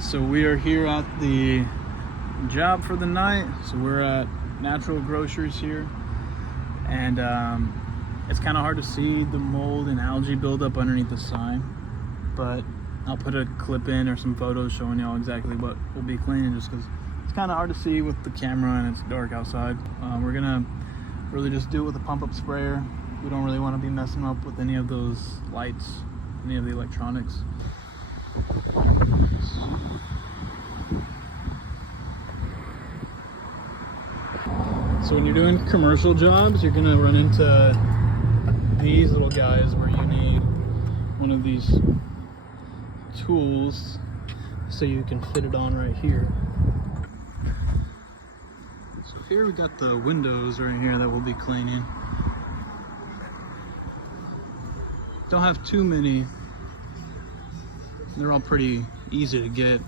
So we are here at the job for the night. So we're at Natural Grocers here, and it's kind of hard to see the mold and algae buildup underneath the sign, but I'll put a clip in or some photos showing y'all exactly what we'll be cleaning, just because it's kind of hard to see with the camera and it's dark outside. We're gonna really just do it with a pump up sprayer. We don't really want to be messing up with any of those lights, any of the electronics. So when you're doing commercial jobs, you're gonna run into these little guys where you need one of these tools so you can fit it on right here. So here we got the windows right here that we'll be cleaning. Don't have too many. They're all pretty easy to get.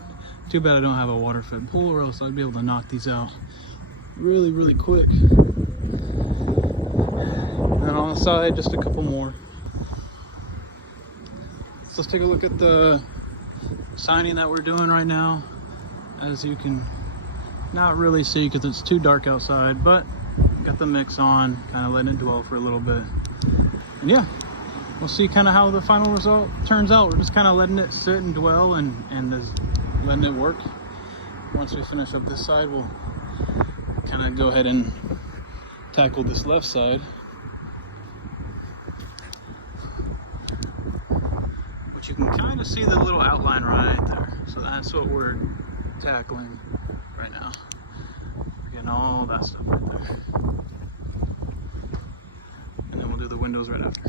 Too bad I don't have a water fed pull, or else I'd be able to knock these out really quick. And on the side, just a couple more. So let's take a look at the signing that we're doing right now. As you can not really see because it's too dark outside, but got the mix on, kind of letting it dwell for a little bit. And yeah, we'll see kind of how the final result turns out. We're just kind of letting it sit and dwell and just letting it work. Once we finish up this side, we'll kind of go ahead and tackle this left side, which you can kind of see the little outline right there. So that's what we're tackling right now. We're getting all that stuff right there, and then we'll do the windows right after.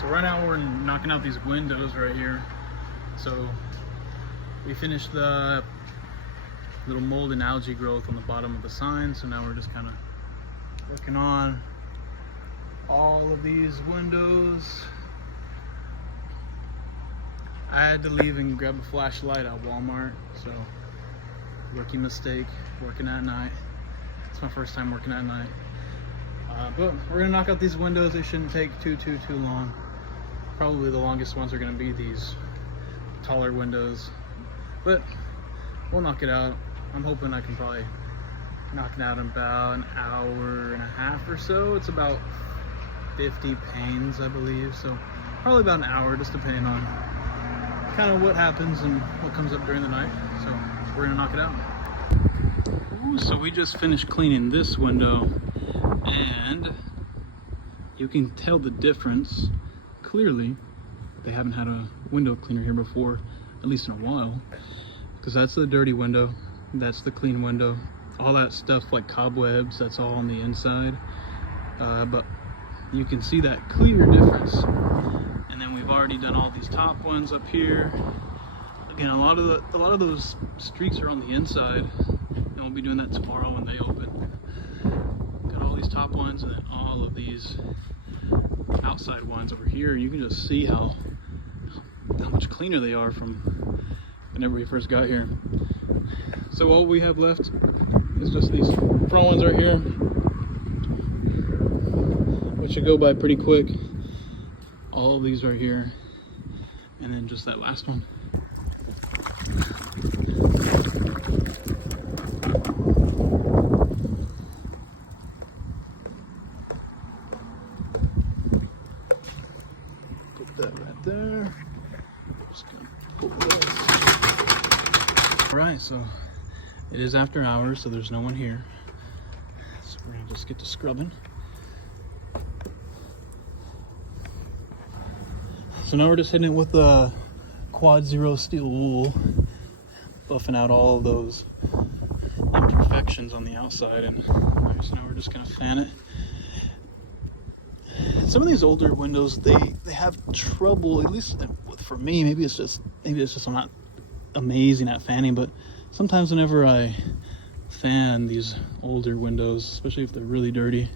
So right now we're knocking out these windows right here. So we finished the little mold and algae growth on the bottom of the sign. So now we're just kind of working on all of these windows. I had to leave and grab a flashlight at Walmart. So rookie mistake, working at night. It's my first time working at night. But we're gonna knock out these windows. They shouldn't take too long. Probably the longest ones are going to be these taller windows, but we'll knock it out. I'm hoping I can probably knock it out in about an hour and a half or so. It's about 50 panes, I believe, so probably about an hour, just depending on kind of what happens and what comes up during the night. So we're going to knock it out. Ooh, so we just finished cleaning this window, and you can tell the difference. Clearly, they haven't had a window cleaner here before, at least in a while, because that's the dirty window, that's the clean window. All that stuff like cobwebs, that's all on the inside, but you can see that clear difference. And then we've already done all these top ones up here. Again, a lot of those streaks are on the inside, and we'll be doing that tomorrow when they open. Got all these top ones, and then all of these outside ones over here. You can just see how much cleaner they are from whenever we first got here. So all we have left is just these front ones right here, which should go by pretty quick. All of these right here, and then just that last one. That right there. Just gonna pull this. All right, so it is after hours, so there's no one here. So we're gonna just get to scrubbing. So now we're just hitting it with the Quad Zero steel wool, buffing out all of those imperfections on the outside, and so now we're just gonna fan it. Some of these older windows, they have trouble, at least for me. Maybe it's just I'm not amazing at fanning, but sometimes whenever I fan these older windows, especially if they're really dirty,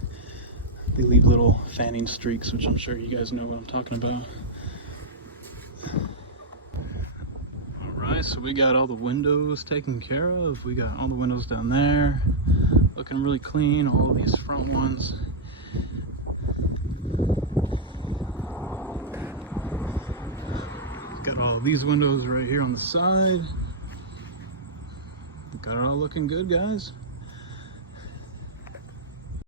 they leave little fanning streaks, which I'm sure you guys know what I'm talking about. All Alright, so we got all the windows taken care of. We got all the windows down there looking really clean, all of these front ones. Got all of these windows right here on the side. Got it all looking good, guys.